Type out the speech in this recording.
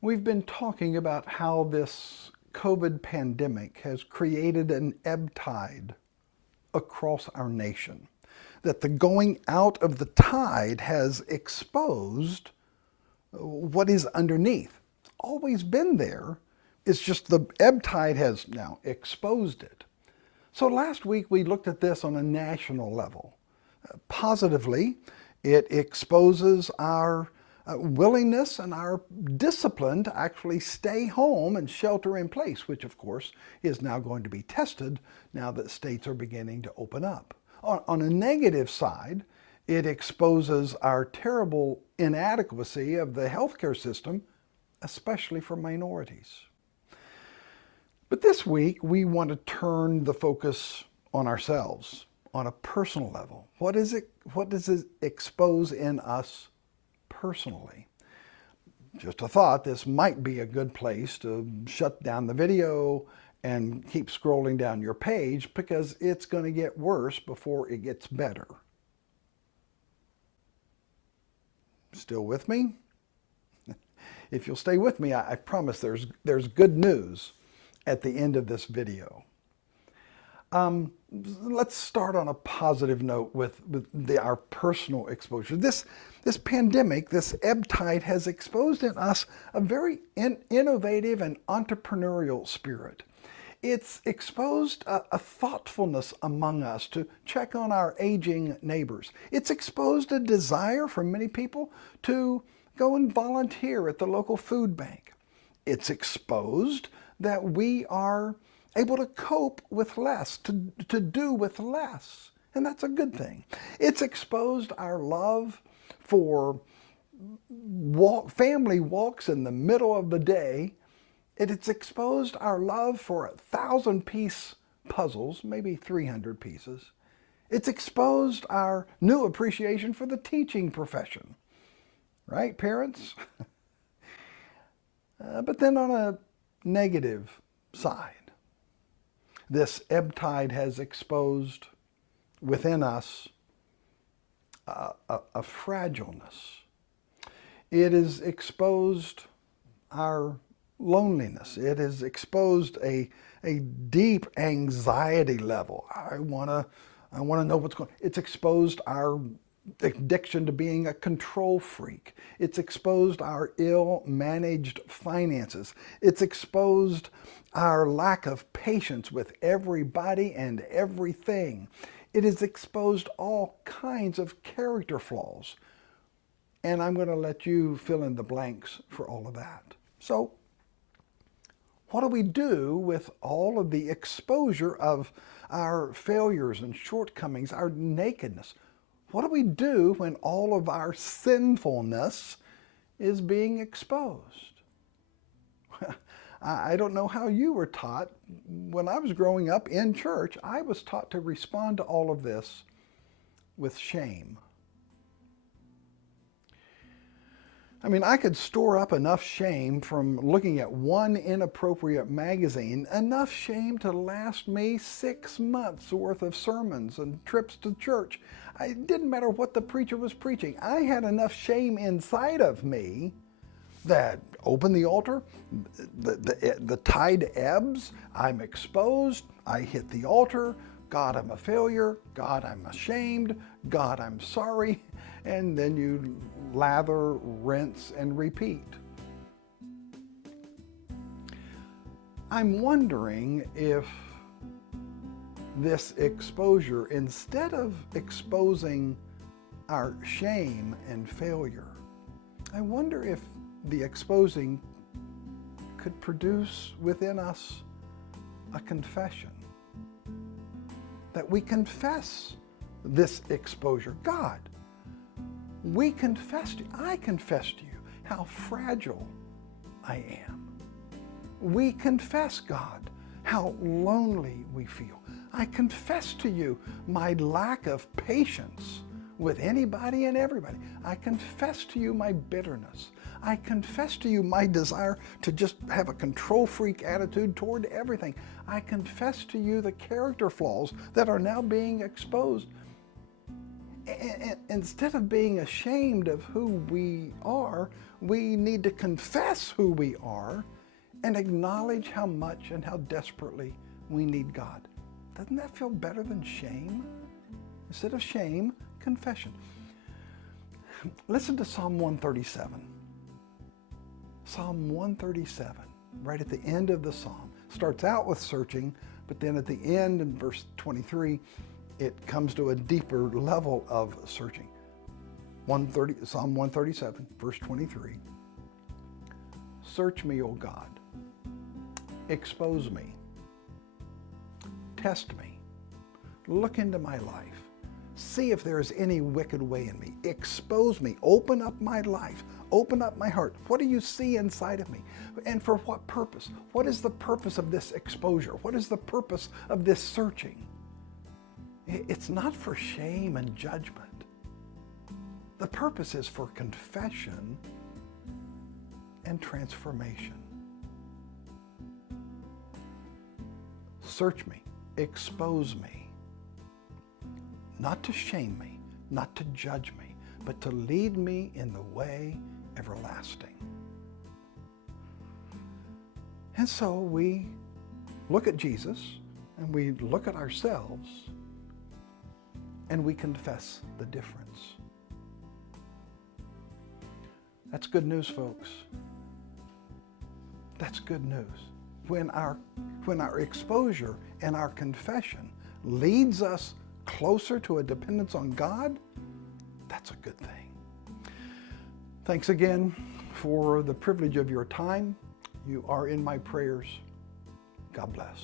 We've been talking about how this COVID pandemic has created an ebb tide across our nation, that the going out of the tide has exposed what is underneath. It's always been there. It's just the ebb tide has now exposed it. So last week we looked at this on a national level. Positively, it exposes our willingness and our discipline to actually stay home and shelter in place, which of course is now going to be tested now that states are beginning to open up. On a negative side, it exposes our terrible inadequacy of the healthcare system, especially for minorities. But this week, we want to turn the focus on ourselves, on a personal level. What does it expose in us personally? Just a thought, this might be a good place to shut down the video and keep scrolling down your page because it's going to get worse before it gets better. Still with me? If you'll stay with me, I promise there's good news at the end of this video. Let's start on a positive note with our personal exposure. This pandemic, this ebb tide has exposed in us a very innovative and entrepreneurial spirit. It's exposed a thoughtfulness among us to check on our aging neighbors. It's exposed a desire for many people to go and volunteer at the local food bank. It's exposed that we are able to cope with less, to do with less, and that's a good thing. It's exposed our love for family walks in the middle of the day. It's exposed our love for 1,000-piece puzzles, maybe 300 pieces. It's exposed our new appreciation for the teaching profession. Right, parents? But then on a negative side, this ebb tide has exposed within us a fragileness. It has exposed our loneliness. It has exposed a deep anxiety level. I want to know what's going on. It's exposed our addiction to being a control freak. It's exposed our ill-managed finances. It's exposed our lack of patience with everybody and everything. It has exposed all kinds of character flaws. And I'm going to let you fill in the blanks for all of that. So, what do we do with all of the exposure of our failures and shortcomings, our nakedness? What do we do when all of our sinfulness is being exposed? I don't know how you were taught. When I was growing up in church, I was taught to respond to all of this with shame. I mean, I could store up enough shame from looking at one inappropriate magazine, enough shame to last me 6 months worth of sermons and trips to church. It didn't matter what the preacher was preaching. I had enough shame inside of me that open the altar, the tide ebbs, I'm exposed, I hit the altar, God, I'm a failure, God, I'm ashamed, God, I'm sorry, and then you lather, rinse, and repeat. I'm wondering if this exposure, instead of exposing our shame and failure, I wonder if the exposing could produce within us a confession. That we confess this exposure. God, we confess to you, I confess to you how fragile I am. We confess, God, how lonely we feel. I confess to you my lack of patience with anybody and everybody. I confess to you my bitterness. I confess to you my desire to just have a control freak attitude toward everything. I confess to you the character flaws that are now being exposed. Instead of being ashamed of who we are, we need to confess who we are and acknowledge how much and how desperately we need God. Doesn't that feel better than shame? Instead of shame, confession. Listen to Psalm 137. Psalm 137, right at the end of the psalm, starts out with searching, but then at the end in verse 23, it comes to a deeper level of searching. Psalm 137, verse 23. Search me, O God. Expose me. Test me. Look into my life. See if there is any wicked way in me. Expose me. Open up my life. Open up my heart. What do you see inside of me? And for what purpose? What is the purpose of this exposure? What is the purpose of this searching? It's not for shame and judgment. The purpose is for confession and transformation. Search me. Expose me. Not to shame me, not to judge me, but to lead me in the way everlasting. And so we look at Jesus and we look at ourselves and we confess the difference. That's good news, folks. That's good news. When our exposure and our confession leads us closer to a dependence on God, that's a good thing. Thanks again for the privilege of your time. You are in my prayers. God bless.